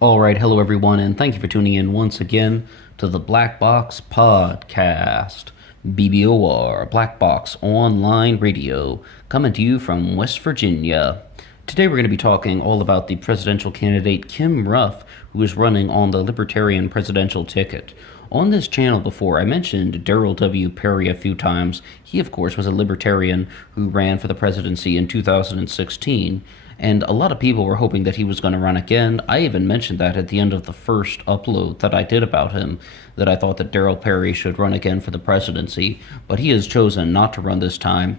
All right, hello everyone, and thank you for tuning in once again to the Black Box Podcast. BBOR, Black Box Online Radio, coming to you from West Virginia. Today we're going to be talking all about the presidential candidate Kim Ruff, who is running on the Libertarian presidential ticket. On this channel before, I mentioned Darrell W. Perry a few times. He, of course, was a Libertarian who ran for the presidency in 2016. And a lot of people were hoping that he was going to run again. I even mentioned that at the end of the first upload that I did about him, that I thought that Darrell Perry should run again for the presidency, but he has chosen not to run this time.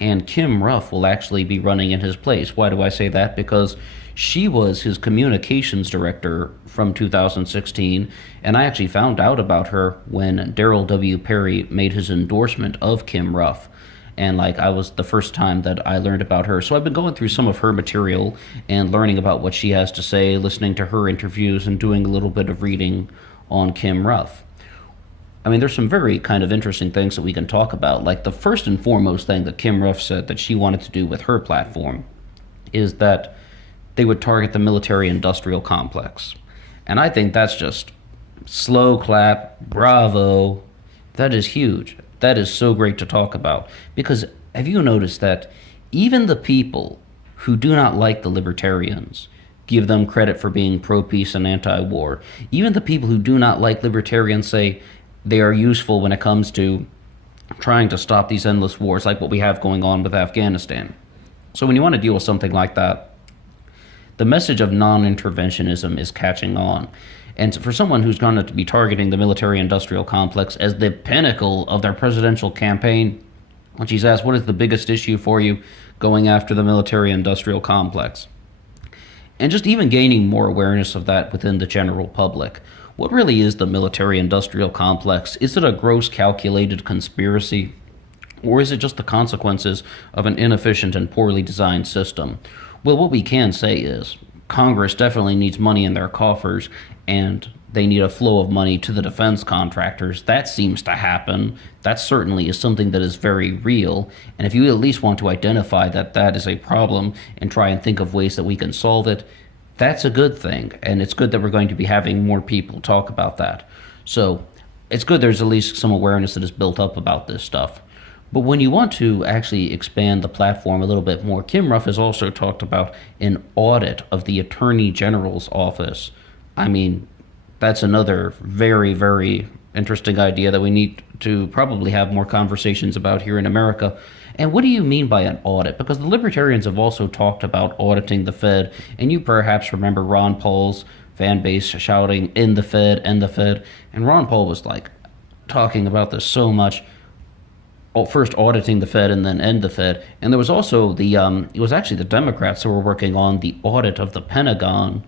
And Kim Ruff will actually be running in his place. Why do I say that? Because she was his communications director from 2016, and I actually found out about her when Darrell W. Perry made his endorsement of Kim Ruff. And I was the first time that I learned about her. So I've been going through some of her material and learning about what she has to say, listening to her interviews, and doing a little bit of reading on Kim Ruff. I mean, there's some very kind of interesting things that we can talk about. Like the first and foremost thing that Kim Ruff said that she wanted to do with her platform is that they would target the military industrial complex. And I think that's just slow clap, bravo. That is huge. That is so great to talk about. Because have you noticed that even the people who do not like the libertarians give them credit for being pro-peace and anti-war? Even the people who do not like libertarians say they are useful when it comes to trying to stop these endless wars like what we have going on with Afghanistan. So when you want to deal with something like that, the message of non-interventionism is catching on. And for someone who's going to be targeting the military-industrial complex as the pinnacle of their presidential campaign, when she's asked, what is the biggest issue for you going after the military-industrial complex? And just even gaining more awareness of that within the general public. What really is the military-industrial complex? Is it a gross calculated conspiracy? Or is it just the consequences of an inefficient and poorly designed system? Well, what we can say is Congress definitely needs money in their coffers, and they need a flow of money to the defense contractors. That seems to happen. That certainly is something that is very real. And if you at least want to identify that that is a problem and try and think of ways that we can solve it, that's a good thing. And it's good that we're going to be having more people talk about that. So it's good there's at least some awareness that is built up about this stuff. But when you want to actually expand the platform a little bit more, Kim Ruff has also talked about an audit of the Attorney General's office. I mean, that's another very, very interesting idea that we need to probably have more conversations about here in America. And what do you mean by an audit? Because the libertarians have also talked about auditing the Fed, and you perhaps remember Ron Paul's fan base shouting, "In the Fed, end the Fed." And Ron Paul was talking about this so much. First auditing the Fed and then end the Fed. And there was also it was actually the Democrats who were working on the audit of the Pentagon.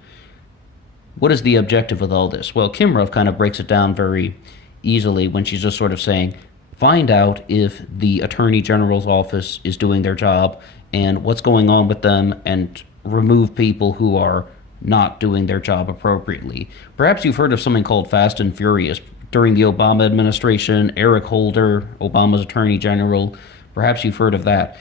What is the objective with all this? Well, Kim Ruff kind of breaks it down very easily when she's just sort of saying, find out if the Attorney General's office is doing their job and what's going on with them, and remove people who are not doing their job appropriately. Perhaps you've heard of something called Fast and Furious. During the Obama administration, Eric Holder, Obama's Attorney General, perhaps you've heard of that.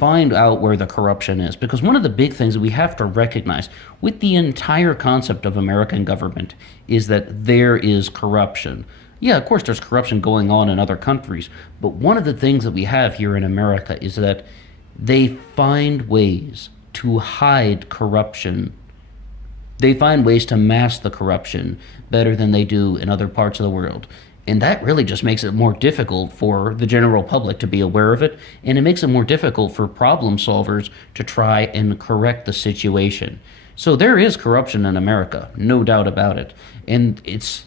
Find out where the corruption is, because one of the big things that we have to recognize with the entire concept of American government is that there is corruption. Yeah, of course there's corruption going on in other countries, but one of the things that we have here in America is that they find ways to hide corruption. They find ways to mask the corruption better than they do in other parts of the world. And that really just makes it more difficult for the general public to be aware of it, and it makes it more difficult for problem solvers to try and correct the situation. So there is corruption in America, no doubt about it. And it's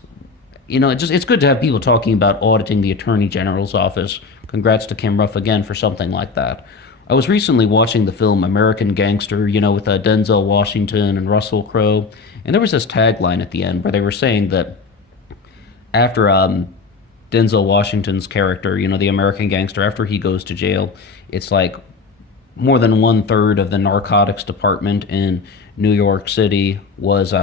good to have people talking about auditing the Attorney General's office. Congrats to Kim Ruff again for something like that. I was recently watching the film American Gangster, with Denzel Washington and Russell Crowe, and there was this tagline at the end where they were saying that after Denzel Washington's character, the American Gangster, after he goes to jail, it's like more than 1/3 of the narcotics department in New York City was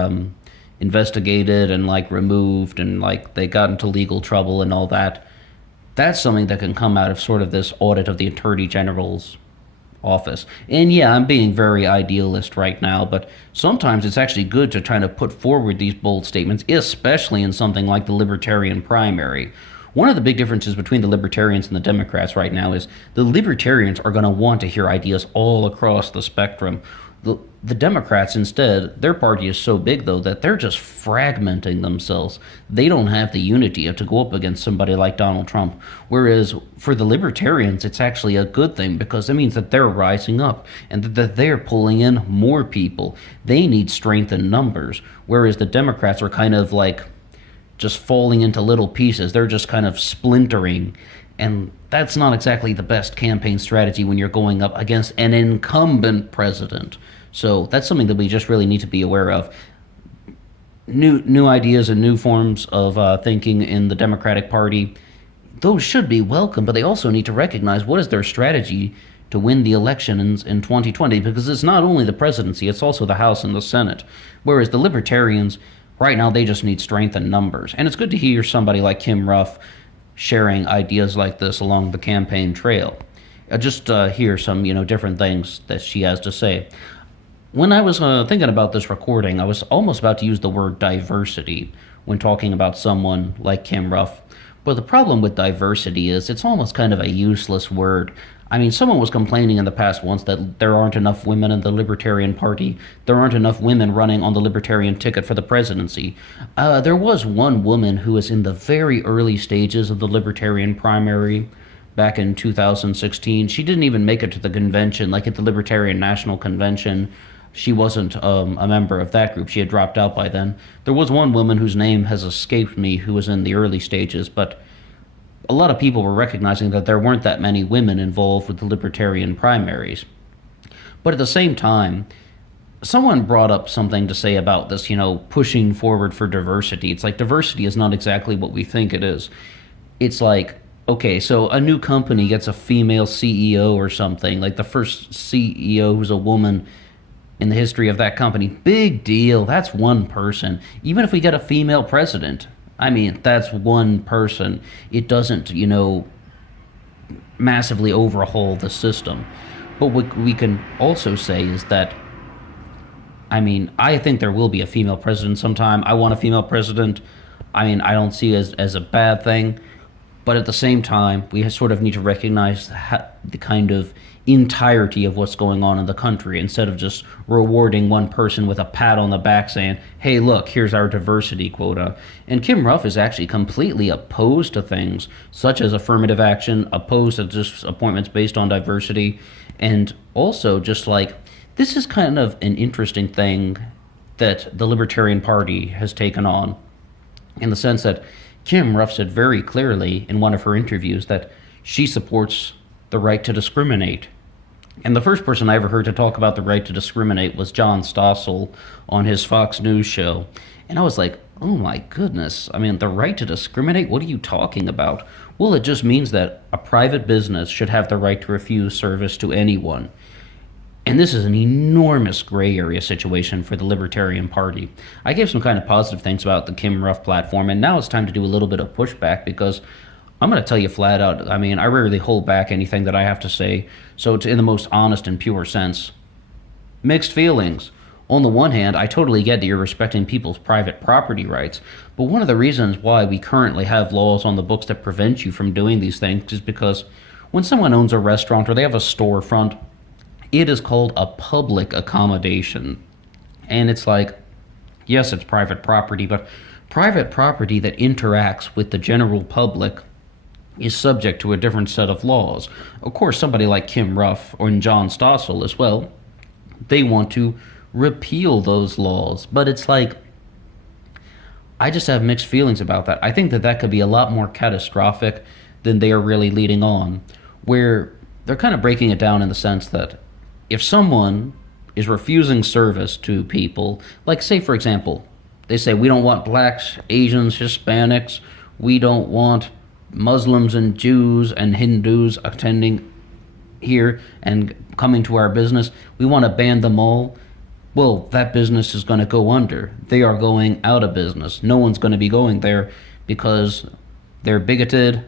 investigated and removed, and they got into legal trouble and all that. That's something that can come out of sort of this audit of the Attorney General's office. And yeah, I'm being very idealist right now, but sometimes it's actually good to try to put forward these bold statements, especially in something like the Libertarian primary. One of the big differences between the Libertarians and the Democrats right now is the Libertarians are going to want to hear ideas all across the spectrum. The Democrats, instead, their party is so big, though, that they're just fragmenting themselves. They don't have the unity to go up against somebody like Donald Trump. Whereas for the Libertarians, it's actually a good thing because it means that they're rising up and that they're pulling in more people. They need strength in numbers, whereas the Democrats are kind of like just falling into little pieces. They're just kind of splintering. And that's not exactly the best campaign strategy when you're going up against an incumbent president. So that's something that we just really need to be aware of. New ideas and new forms of thinking in the Democratic Party, those should be welcome, but they also need to recognize what is their strategy to win the election in 2020, because it's not only the presidency, it's also the House and the Senate. Whereas the Libertarians, right now, they just need strength in numbers. And it's good to hear somebody like Kim Ruff sharing ideas like this along the campaign trail. Just hear some, different things that she has to say. When I was thinking about this recording, I was almost about to use the word diversity when talking about someone like Kim Ruff. But the problem with diversity is it's almost kind of a useless word. I mean, someone was complaining in the past once that there aren't enough women in the Libertarian Party. There aren't enough women running on the Libertarian ticket for the presidency. There was one woman who was in the very early stages of the Libertarian primary back in 2016. She didn't even make it to the convention, like at the Libertarian National Convention. She wasn't a member of that group. She had dropped out by then. There was one woman whose name has escaped me who was in the early stages, but a lot of people were recognizing that there weren't that many women involved with the Libertarian primaries. But at the same time, someone brought up something to say about this, pushing forward for diversity. It's like diversity is not exactly what we think it is. It's like, okay, so a new company gets a female CEO or something, like the first CEO who's a woman in the history of that company. Big deal. That's one person. Even if we get a female president, I mean, that's one person. It doesn't, massively overhaul the system. But what we can also say is that, I mean, I think there will be a female president sometime. I want a female president. I mean, I don't see it as a bad thing. But at the same time, we sort of need to recognize the kind of entirety of what's going on in the country instead of just rewarding one person with a pat on the back saying, hey, look, here's our diversity quota. And Kim Ruff is actually completely opposed to things such as affirmative action, opposed to just appointments based on diversity, and also just like, this is kind of an interesting thing that the Libertarian Party has taken on, in the sense that Kim Ruff said very clearly in one of her interviews that she supports the right to discriminate. And the first person I ever heard to talk about the right to discriminate was John Stossel on his Fox News show. And I was like, oh my goodness, I mean, the right to discriminate? What are you talking about? Well, it just means that a private business should have the right to refuse service to anyone. And this is an enormous gray area situation for the Libertarian Party. I gave some kind of positive things about the Kim Ruff platform, and now it's time to do a little bit of pushback because I'm going to tell you flat out, I mean, I rarely hold back anything that I have to say, so it's in the most honest and pure sense. Mixed feelings. On the one hand, I totally get that you're respecting people's private property rights, but one of the reasons why we currently have laws on the books that prevent you from doing these things is because when someone owns a restaurant or they have a storefront, it is called a public accommodation. And it's like, yes, it's private property, but private property that interacts with the general public is subject to a different set of laws. Of course, somebody like Kim Ruff or John Stossel as well, they want to repeal those laws. But it's like, I just have mixed feelings about that. I think that could be a lot more catastrophic than they are really leading on, where they're kind of breaking it down in the sense that if someone is refusing service to people, like say, for example, they say, we don't want blacks, Asians, Hispanics, we don't want Muslims and Jews and Hindus attending here and coming to our business, we want to ban them all. Well, that business is going to go under. They are going out of business. No one's going to be going there because they're bigoted.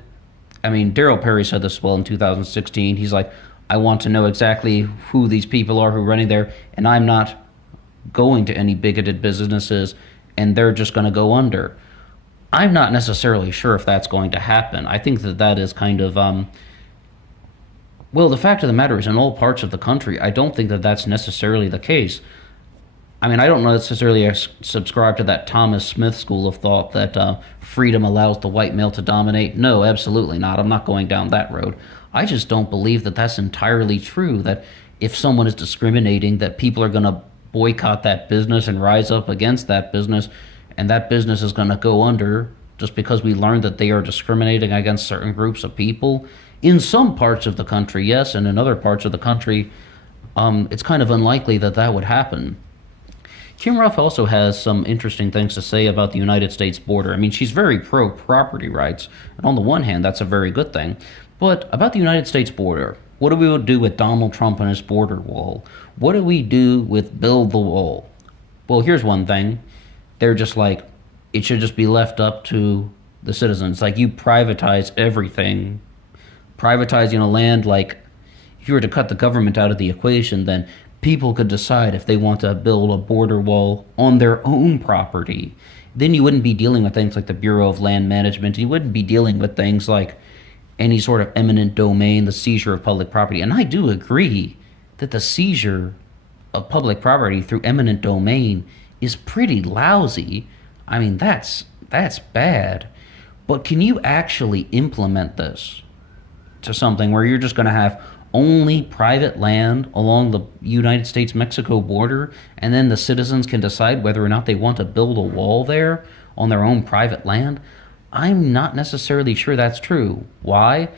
I mean, Daryl Perry said this well in 2016. He's like, I want to know exactly who these people are who are running there, and I'm not going to any bigoted businesses, and they're just going to go under. I'm not necessarily sure if that's going to happen. I think that that is kind of, well, the fact of the matter is, in all parts of the country, I don't think that that's necessarily the case. I mean, I don't necessarily subscribe to that Thomas Smith school of thought that freedom allows the white male to dominate. No, absolutely not. I'm not going down that road. I just don't believe that that's entirely true, that if someone is discriminating, that people are going to boycott that business and rise up against that business, and that business is going to go under just because we learned that they are discriminating against certain groups of people. In some parts of the country, yes, and in other parts of the country, it's kind of unlikely that that would happen. Kim Ruff also has some interesting things to say about the United States border. I mean, she's very pro-property rights, and on the one hand, that's a very good thing. But about the United States border, what do we do with Donald Trump and his border wall? What do we do with build the wall? Well, here's one thing. They're just like, it should just be left up to the citizens. Like, you privatize everything. Privatizing a land, like, if you were to cut the government out of the equation, then people could decide if they want to build a border wall on their own property. Then you wouldn't be dealing with things like the Bureau of Land Management. You wouldn't be dealing with things like any sort of eminent domain, the seizure of public property. And I do agree that the seizure of public property through eminent domain is pretty lousy. I mean, that's bad. But can you actually implement this to something where you're just going to have only private land along the United States-Mexico border, and then the citizens can decide whether or not they want to build a wall there on their own private land? I'm not necessarily sure that's true. Why?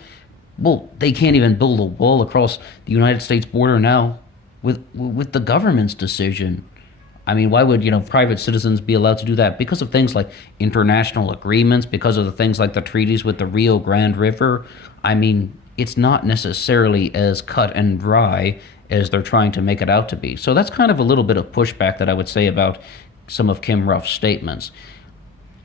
Well, they can't even build a wall across the United States border now with the government's decision. I mean, why would, private citizens be allowed to do that? Because of things like international agreements, because of the things like the treaties with the Rio Grande River. I mean, it's not necessarily as cut and dry as they're trying to make it out to be. So that's kind of a little bit of pushback that I would say about some of Kim Ruff's statements.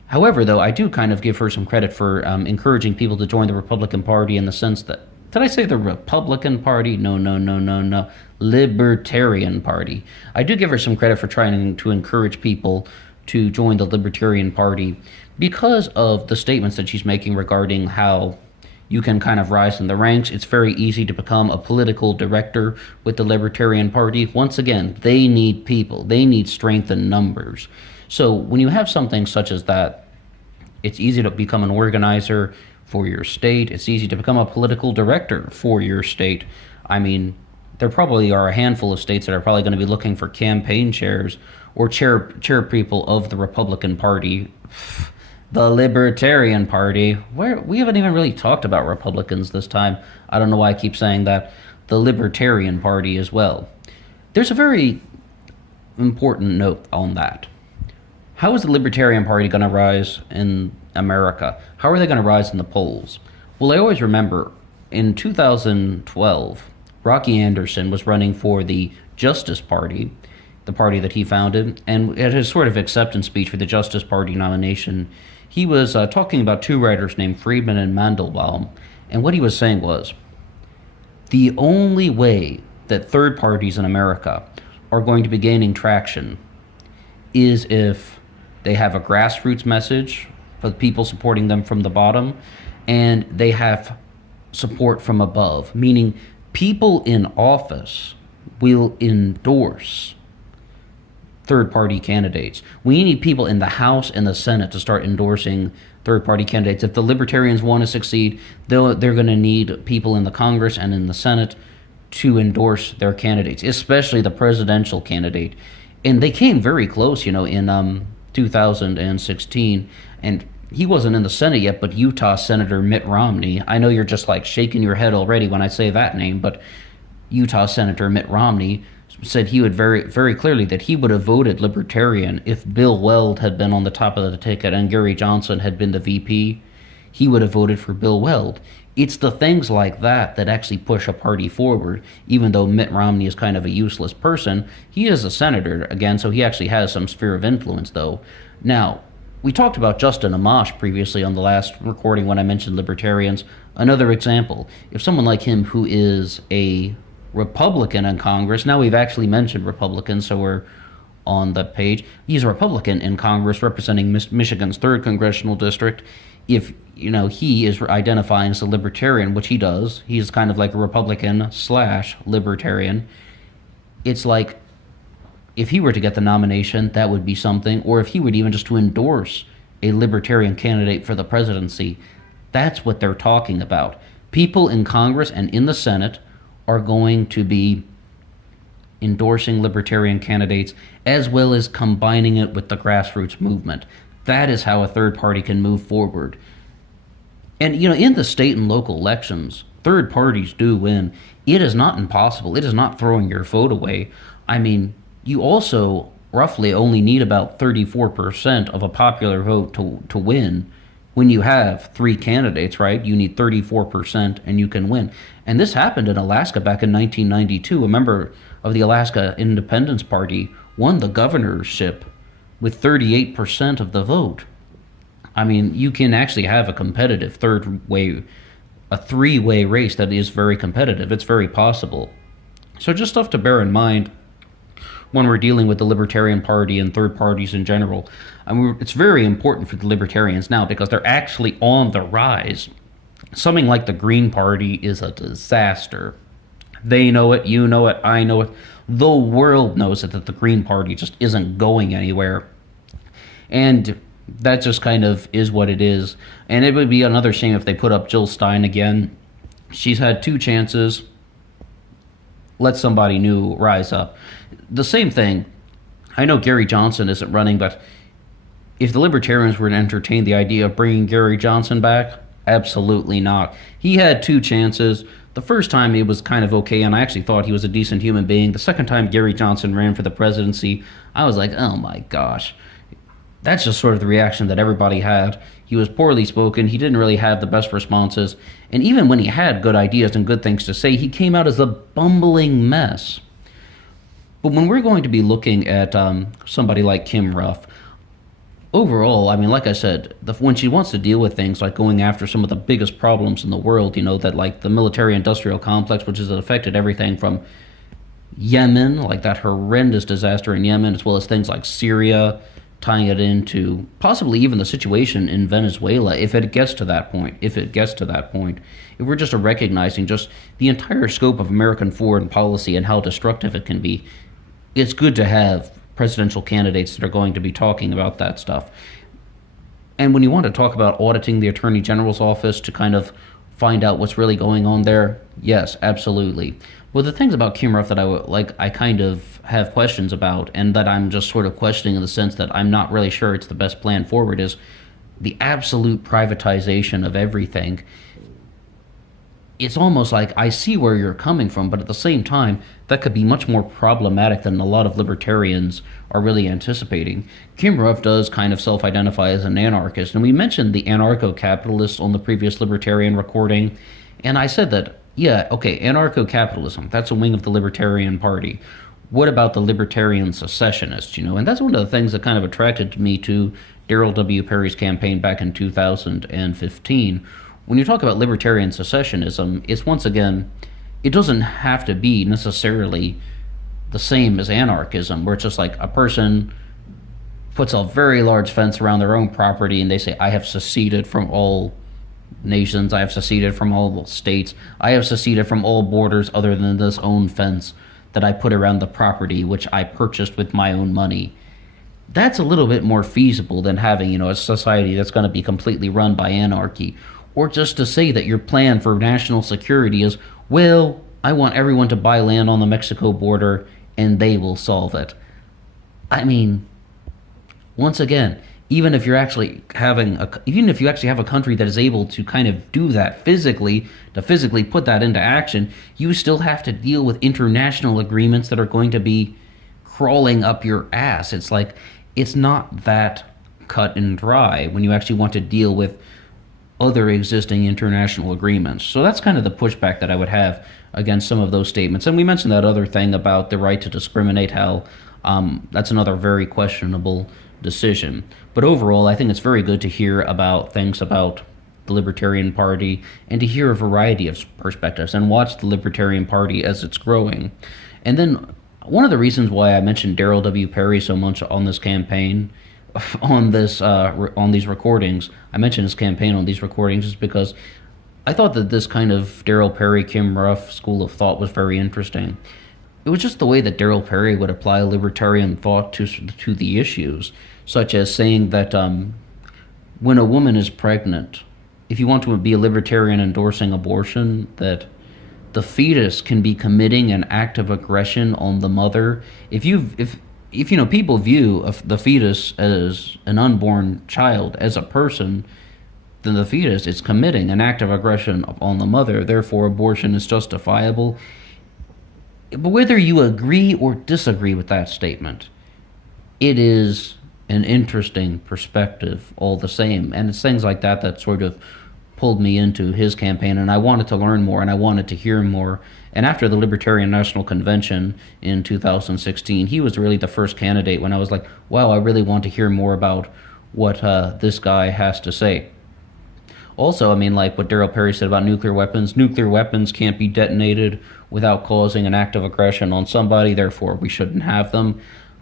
However, though, I do kind of give her some credit for encouraging people to join the Republican Party, in the sense that, did I say the Republican Party? No. Libertarian Party. I do give her some credit for trying to encourage people to join the Libertarian Party because of the statements that she's making regarding how you can kind of rise in the ranks. It's very easy to become a political director with the Libertarian Party. Once again, they need people. They need strength in numbers. So when you have something such as that, it's easy to become an organizer for your state. It's easy to become a political director for your state. I mean, there probably are a handful of states that are probably going to be looking for campaign chairs or chair people of the Republican Party. The Libertarian Party, where we haven't even really talked about Republicans this time. I don't know why I keep saying that. The Libertarian Party as well. There's a very important note on that. How is the Libertarian Party going to rise in America? How are they going to rise in the polls? Well, I always remember in 2012, Rocky Anderson was running for the Justice Party, the party that he founded, and at his sort of acceptance speech for the Justice Party nomination, he was talking about two writers named Friedman and Mandelbaum, and what he was saying was, the only way that third parties in America are going to be gaining traction is if they have a grassroots message for the people supporting them from the bottom, and they have support from above, meaning people in office will endorse third-party candidates. We need people in the House and the Senate to start endorsing third-party candidates. If the Libertarians want to succeed, they're going to need people in the Congress and in the Senate to endorse their candidates, especially the presidential candidate. And they came very close, in 2016, and he wasn't in the Senate yet, but Utah Senator Mitt Romney, I know you're just like shaking your head already when I say that name, but Utah Senator Mitt Romney said he would very clearly that he would have voted Libertarian if Bill Weld had been on the top of the ticket and Gary Johnson had been the VP. He would have voted for Bill Weld. It's the things like that that actually push a party forward, even though Mitt Romney is kind of a useless person. He is a senator, again, so he actually has some sphere of influence, though. Now, we talked about Justin Amash previously on the last recording when I mentioned libertarians. Another example, if someone like him who is a Republican in Congress, now we've actually mentioned Republicans, so we're on the page. He's a Republican in Congress representing Michigan's 3rd Congressional District. If, he is identifying as a libertarian, which he does, he's kind of like a Republican / libertarian. It's like, if he were to get the nomination, that would be something. Or if he would even just to endorse a libertarian candidate for the presidency, that's what they're talking about. People in Congress and in the Senate are going to be endorsing libertarian candidates as well as combining it with the grassroots movement. That is how a third party can move forward. And, in the state and local elections, third parties do win. It is not impossible. It is not throwing your vote away. I mean, you also roughly only need about 34% of a popular vote to win. When you have 3 candidates, right? You need 34% and you can win. And this happened in Alaska back in 1992. A member of the Alaska Independence Party won the governorship with 38% of the vote. I mean, you can actually have a competitive a 3-way race that is very competitive. It's very possible. So just stuff to bear in mind when we're dealing with the Libertarian Party and third parties in general. I mean, it's very important for the Libertarians now because they're actually on the rise. Something like the Green Party is a disaster. They know it, you know it, I know it. The world knows it, that the Green Party just isn't going anywhere. And that just kind of is what it is. And it would be another shame if they put up Jill Stein again. She's had 2 chances. Let somebody new rise up. The same thing, I know Gary Johnson isn't running, but if the Libertarians were to entertain the idea of bringing Gary Johnson back, absolutely not. He had 2 chances. The first time it was kind of okay, and I actually thought he was a decent human being. The second time Gary Johnson ran for the presidency, I was like, oh my gosh. That's just sort of the reaction that everybody had. He was poorly spoken. He didn't really have the best responses. And even when he had good ideas and good things to say, he came out as a bumbling mess. But when we're going to be looking at somebody like Kim Ruff, overall, I mean, like I said, when she wants to deal with things like going after some of the biggest problems in the world, that like the military-industrial complex, which has affected everything from Yemen, like that horrendous disaster in Yemen, as well as things like Syria, tying it into possibly even the situation in Venezuela, if it gets to that point, if we're just recognizing just the entire scope of American foreign policy and how destructive it can be, it's good to have presidential candidates that are going to be talking about that stuff. And when you want to talk about auditing the Attorney General's office to kind of find out what's really going on there, yes, absolutely. Well, the things about Kim Ruff that I kind of have questions about, and that I'm just sort of questioning in the sense that I'm not really sure it's the best plan forward, is the absolute privatization of everything. It's almost like I see where you're coming from, but at the same time, that could be much more problematic than a lot of libertarians are really anticipating. Kim Ruff does kind of self-identify as an anarchist, and we mentioned the anarcho-capitalists on the previous libertarian recording, and I said that, yeah, okay, anarcho-capitalism, that's a wing of the Libertarian Party. What about the libertarian secessionists, And that's one of the things that kind of attracted me to Darrell W. Perry's campaign back in 2015. When you talk about libertarian secessionism, it's once again, it doesn't have to be necessarily the same as anarchism, where it's just like a person puts a very large fence around their own property and they say, I have seceded from all nations, I have seceded from all states, I have seceded from all borders other than this own fence that I put around the property which I purchased with my own money. That's a little bit more feasible than having, a society that's going to be completely run by anarchy. Or just to say that your plan for national security is, well, I want everyone to buy land on the Mexico border and they will solve it. I mean, once again, even if you actually have a country that is able to kind of do that physically, to physically put that into action, you still have to deal with international agreements that are going to be crawling up your ass. It's like, it's not that cut and dry when you actually want to deal with other existing international agreements. So that's kind of the pushback that I would have against some of those statements. And we mentioned that other thing about the right to discriminate, how that's another very questionable decision. But overall, I think it's very good to hear about things about the Libertarian Party and to hear a variety of perspectives and watch the Libertarian Party as it's growing. And then one of the reasons why I mentioned Daryl W. Perry so much on this campaign, on these recordings, I mentioned his campaign on these recordings is because I thought that this kind of Daryl Perry, Kim Ruff school of thought was very interesting. It was just the way that Daryl Perry would apply libertarian thought to the issues, such as saying that when a woman is pregnant, if you want to be a libertarian endorsing abortion, that the fetus can be committing an act of aggression on the mother. If people view the fetus as an unborn child, as a person, then the fetus is committing an act of aggression on the mother. Therefore, abortion is justifiable. But whether you agree or disagree with that statement, it is an interesting perspective all the same. And it's things like that that sort of pulled me into his campaign, and I wanted to learn more and I wanted to hear more. And after the Libertarian National Convention in 2016, he was really the first candidate when I was like, wow, I really want to hear more about what this guy has to say. Also, I mean, like what Daryl Perry said about nuclear weapons can't be detonated without causing an act of aggression on somebody, therefore we shouldn't have them.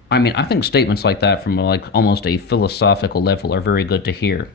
I mean, I think statements like that from like almost a philosophical level are very good to hear.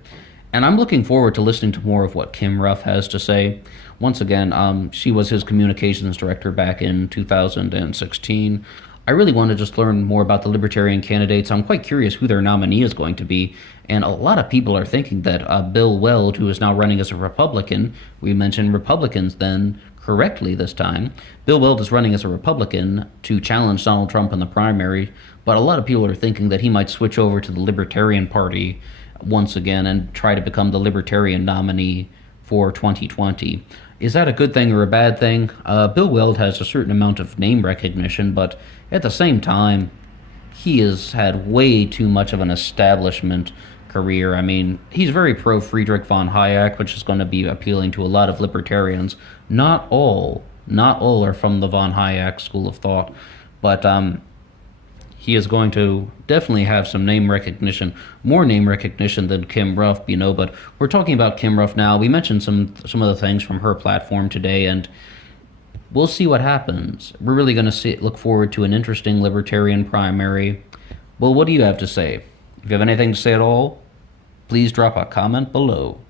And I'm looking forward to listening to more of what Kim Ruff has to say. Once again, she was his communications director back in 2016. I really want to just learn more about the Libertarian candidates. I'm quite curious who their nominee is going to be. And a lot of people are thinking that Bill Weld, who is now running as a Republican, we mentioned Republicans then correctly this time. Bill Weld is running as a Republican to challenge Donald Trump in the primary, but a lot of people are thinking that he might switch over to the Libertarian Party once again and try to become the Libertarian nominee for 2020. Is that a good thing or a bad thing? Bill Weld has a certain amount of name recognition, but at the same time, he has had way too much of an establishment career. I mean, he's very pro Friedrich von Hayek, which is going to be appealing to a lot of libertarians. Not all are from the von Hayek school of thought, but he is going to definitely have some name recognition, more name recognition than Kim Ruff, but we're talking about Kim Ruff now. We mentioned some of the things from her platform today, and we'll see what happens. We're really going to look forward to an interesting libertarian primary. Well, what do you have to say? If you have anything to say at all, please drop a comment below.